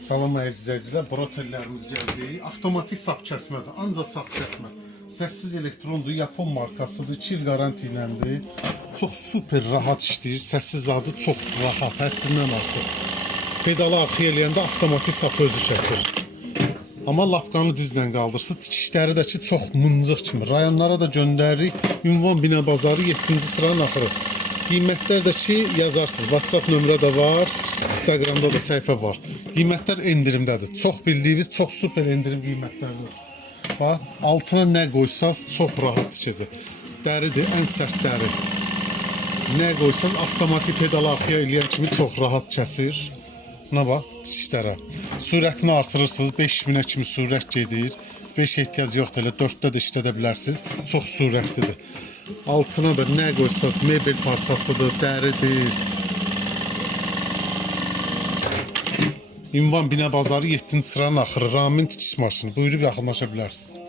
Salam əzizləyicilər, brotellərimiz gəldi. Avtomatik sap kəsmədir, ancaq sap kəsmə. Səssiz elektrondur, Yapon markasıdır, 2 il garanti iləndir. Çox super rahat işləyir, səssiz zadı çox rahat, həddindən artıq. Pedalı arxaya eləyəndə avtomatik sap özü çəkir. Amma lapqanı dizlə qaldırsın, tikişləri də ki çox mıncıq kimi. Rayonlara da göndəririk. Ünvan Bina Bazarı 7-ci sıranın axırı. Qiymətlər də ki yazarsınız. WhatsApp nömrə də var, Instagramda da səhifə var. Qiymətlər endirimdədir. Çox bildiyiniz, çox super endirim qiymətlərdir. Bax, altına nə qoysaz çox rahat tikəcək. Dəridir, ən sərt dəri. Nə qoysaz avtomatik pedal arxaya eləyən kimi çox rahat kəsir. Buna bax, tikişlərə. Sürətini artırırsınız, 5000-ə kimi sürət gedir. 5 ehtiyac yoxdur, elə 4-də də işlədə bilərsiniz. Çox sürətlidir. Altına da nə qoysaq, mebel parçasıdır, dəridir. Ünvan Bina Bazarı 7-ci sıranın axırı, Ramin tikiş maşını. Buyurub yaxınlaşa bilərsiniz.